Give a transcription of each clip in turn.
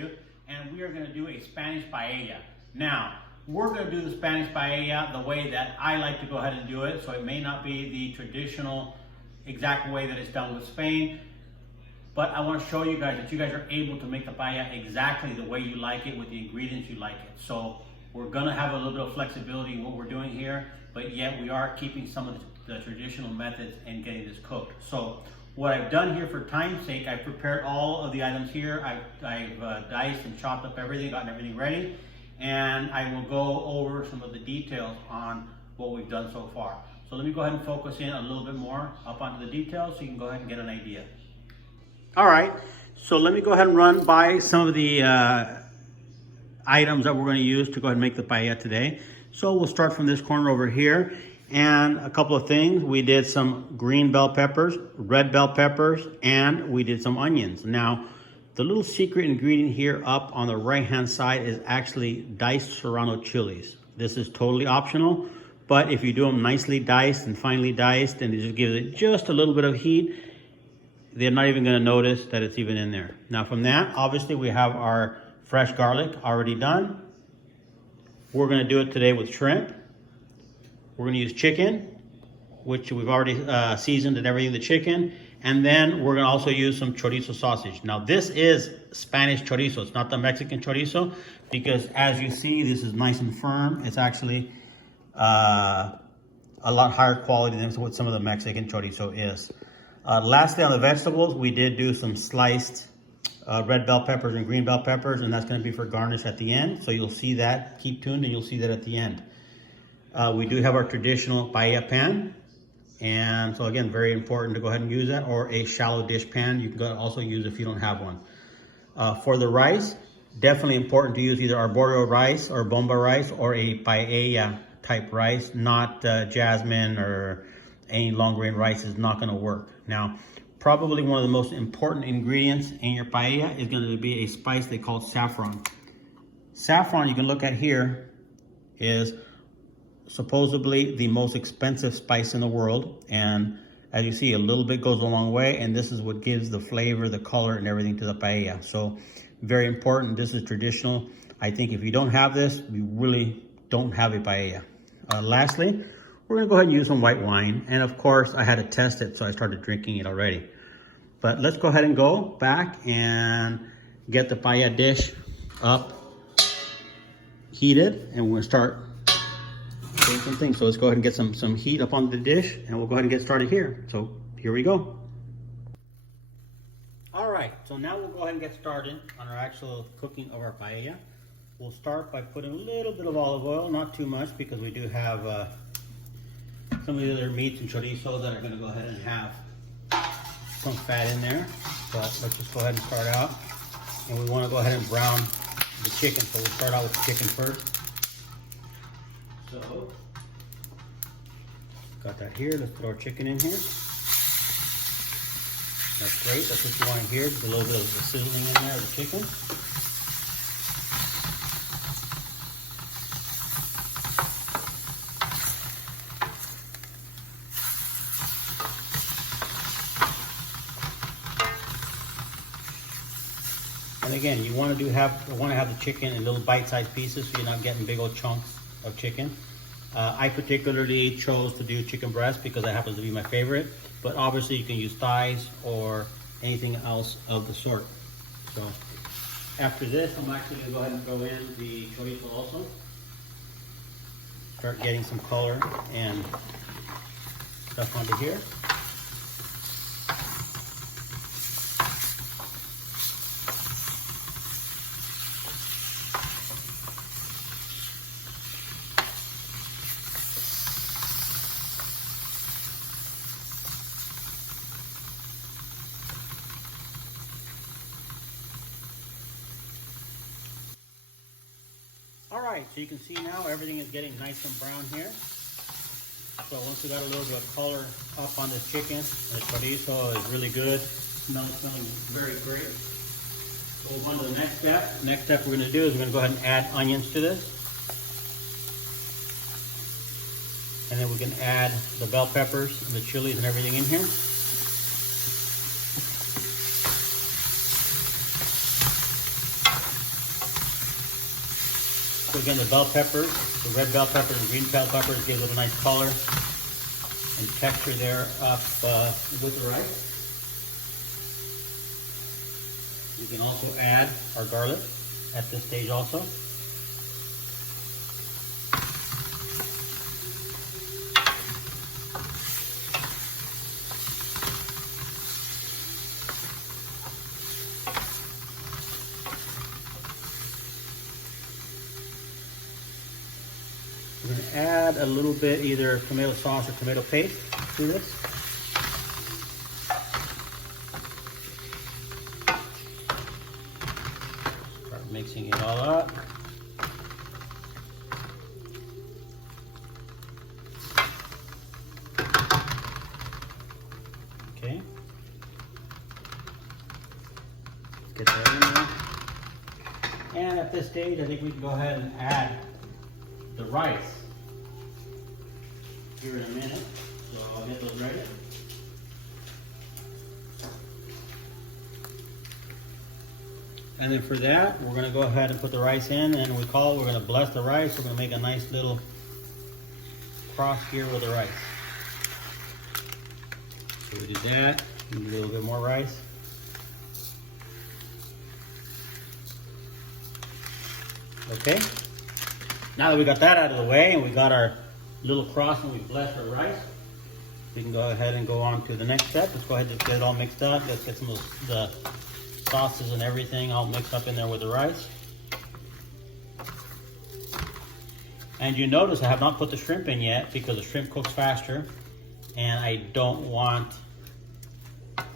you, and we are going to do a Spanish paella. Now, we're going to do the Spanish paella the way that I like to go ahead and do it, so it may not be the traditional exact way that it's done with Spain, but I want to show you guys that you guys are able to make the paella exactly the way you like it with the ingredients you like it. So we're going to have a little bit of flexibility in what we're doing here, but yet we are keeping some of the traditional methods and getting this cooked. So what I've done here for time's sake, I've prepared all of the items here. I've diced and chopped up everything, gotten everything ready, and I will go over some of the details on what we've done so far. So let me go ahead and focus in a little bit more up onto the details so you can go ahead and get an idea. All right, so let me go ahead and run by some of the items that we're going to use to go ahead and make the paella today. So we'll start from this corner over here, and a couple of things. We did some green bell peppers, red bell peppers, and we did some onions. Now, the little secret ingredient here up on the right hand side is actually diced serrano chilies. This is totally optional, but if you do them nicely diced and finely diced and it just gives it just a little bit of heat, they're not even going to notice that it's even in there. Now from that, obviously we have our fresh garlic already done. We're going to do it today with shrimp. We're going to use chicken, which we've already seasoned and everything, the chicken. And then we're going to also use some chorizo sausage. Now this is Spanish chorizo. It's not the Mexican chorizo, because as you see, this is nice and firm. It's actually a lot higher quality than what some of the Mexican chorizo is. Lastly, on the vegetables, we did do some sliced red bell peppers and green bell peppers, and that's going to be for garnish at the end. So you'll see that. Keep tuned and you'll see that at the end. We do have our traditional paella pan. And so again, very important to go ahead and use that, or a shallow dish pan. You can also use if you don't have one. For the rice, definitely important to use either arborio rice or bomba rice or a paella type rice, not jasmine or any long grain rice is not going to work. Now, probably one of the most important ingredients in your paella is going to be a spice they call saffron. Saffron, you can look at here, is supposedly the most expensive spice in the world, and as you see, a little bit goes a long way, and this is what gives the flavor, the color, and everything to the paella. So very important. This is traditional. I think if you don't have this, you really don't have a paella. Lastly, we're going to go ahead and use some white wine, and of course I had to test it, so I started drinking it already. But let's go ahead and go back and get the paella dish up, heated, and we're going to start doing some things. So let's go ahead and get some heat up on the dish, and we'll go ahead and get started here. So here we go. All right, so now we'll go ahead and get started on our actual cooking of our paella. We'll start by putting a little bit of olive oil, not too much, because we do have some of the other meats and chorizo that are going to go ahead and have some fat in there. But let's just go ahead and start out. And we want to go ahead and brown the chicken. So we'll start out with the chicken first. So, got that here. Let's put our chicken in here. That's great. That's what you want here. Just a little bit of the sizzling in there of the chicken. And again, you want to have the chicken in little bite-sized pieces, so you're not getting big old chunks of chicken. I particularly chose to do chicken breast because that happens to be my favorite, but obviously you can use thighs or anything else of the sort. So after this, I'm actually going to go ahead and throw in the chorizo also. Start getting some color and stuff onto here. All right, so you can see now everything is getting nice and brown here. So once we got a little bit of color up on this chicken, the chorizo is really good. Smelling very great. So we'll go on to the next step. Next step we're going to do is we're going to go ahead and add onions to this. And then we can add the bell peppers and the chilies and everything in here. So again, the bell peppers, the red bell peppers and green bell peppers give it a nice color and texture there up with the rice. You can also add our garlic at this stage also. We're going to add a little bit either tomato sauce or tomato paste to this. Start mixing it all up. Okay. Let's get that in there. And at this stage, I think we can go ahead and add the rice here in a minute, so I'll get those ready. And then for that, we're going to go ahead and put the rice in, and we're going to bless the rice. We're going to make a nice little cross here with the rice. So we do that, need a little bit more rice. Okay. Now that we got that out of the way and we got our little cross and we blessed our rice, we can go ahead and go on to the next step. Let's go ahead and get it all mixed up. Let's get some of the sauces and everything all mixed up in there with the rice. And you notice I have not put the shrimp in yet because the shrimp cooks faster and I don't want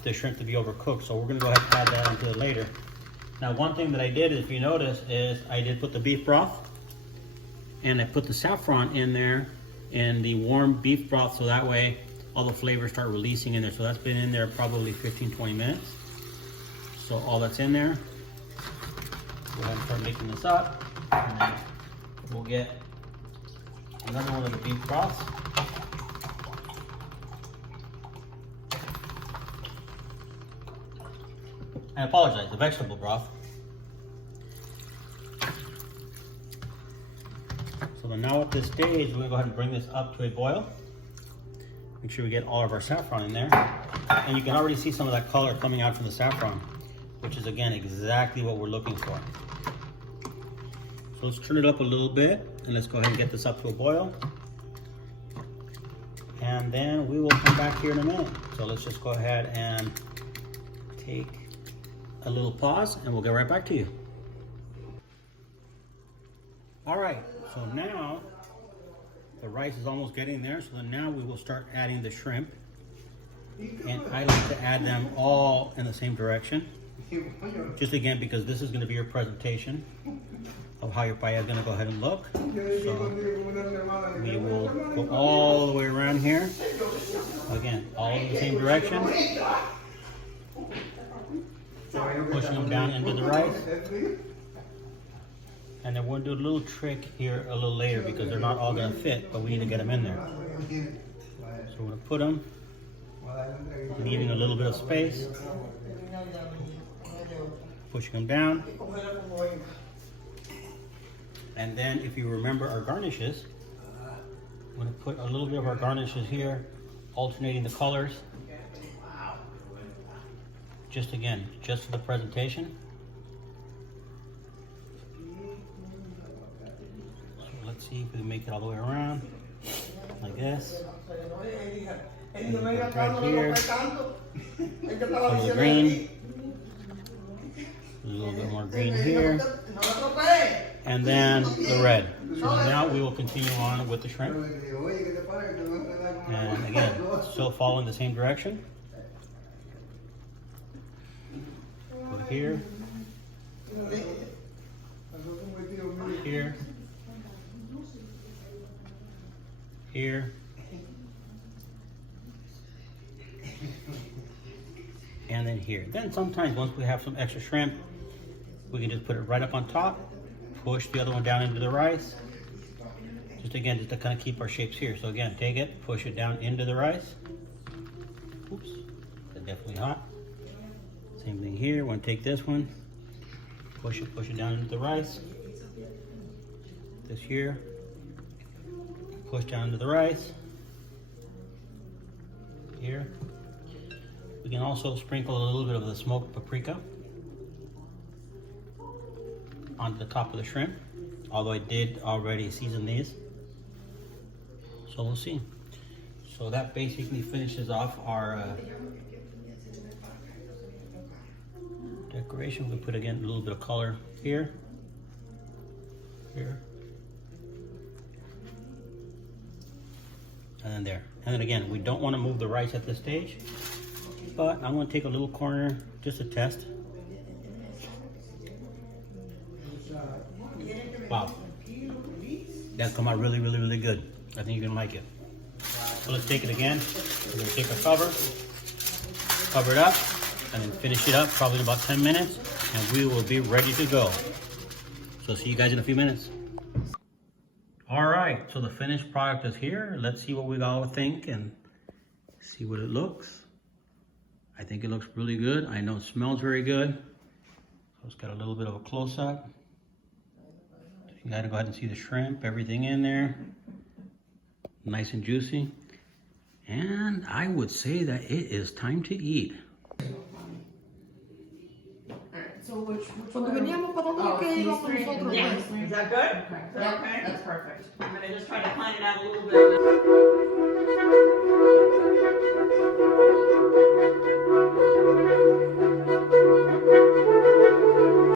the shrimp to be overcooked. So we're going to go ahead and add that onto it later. Now one thing that I did, if you notice, is I did put the beef broth. And I put the saffron in there in the warm beef broth so that way all the flavors start releasing in there. So that's been in there probably 15-20 minutes. So all that's in there. Go ahead and start mixing this up. And then we'll get another one of the beef broths. I apologize, the vegetable broth. So then now at this stage, we're going to go ahead and bring this up to a boil. Make sure we get all of our saffron in there. And you can already see some of that color coming out from the saffron, which is again exactly what we're looking for. So let's turn it up a little bit and let's go ahead and get this up to a boil. And then we will come back here in a minute. So let's just go ahead and take a little pause and we'll get right back to you. All right. So now the rice is almost getting there. So then now we will start adding the shrimp. And I like to add them all in the same direction. Just again, because this is going to be your presentation of how your paella is going to go ahead and look. So we will go all the way around here. Again, all in the same direction. Pushing them down into the rice. And then we'll do a little trick here a little later because they're not all going to fit, but we need to get them in there. So we're going to put them, leaving a little bit of space, pushing them down. And then if you remember our garnishes, I'm going to put a little bit of our garnishes here, alternating the colors. Just again, just for the presentation. Let's see if we can make it all the way around, like this. Right here, some of the green, a little bit more green here, and then the red. So now we will continue on with the shrimp. And again, still follow in the same direction. Go here, here, here, and then here. Then sometimes once we have some extra shrimp, we can just put it right up on top, push the other one down into the rice. Just again, just to kind of keep our shapes here. So again, take it, push it down into the rice. Oops, that's definitely hot. Same thing here, we're gonna take this one, push it down into the rice. this here. Push down to the rice. Here. We can also sprinkle a little bit of the smoked paprika onto the top of the shrimp, although I did already season these. So we'll see. So that basically finishes off our decoration. We put again a little bit of color here, here, and then there. And then again, we don't want to move the rice at this stage, but I'm going to take a little corner just to test. Wow, that come out really, really, really good. I think you're gonna like it. So let's take it again. We're gonna take a cover it up, and then finish it up probably in about 10 minutes, and we will be ready to go. So see you guys in a few minutes. All right, so the finished product is here. Let's see what we all think and see what it looks. I think it looks really good. I know it smells very good. So it's got a little bit of a close-up. You gotta go ahead and see the shrimp, everything in there. Nice and juicy. And I would say that it is time to eat. So which Cuando veníamos para donde que íbamos nosotros. Yes. Pues. Is that good? Okay. Is that okay? That's perfect. I'm gonna just try to plan it out a little bit.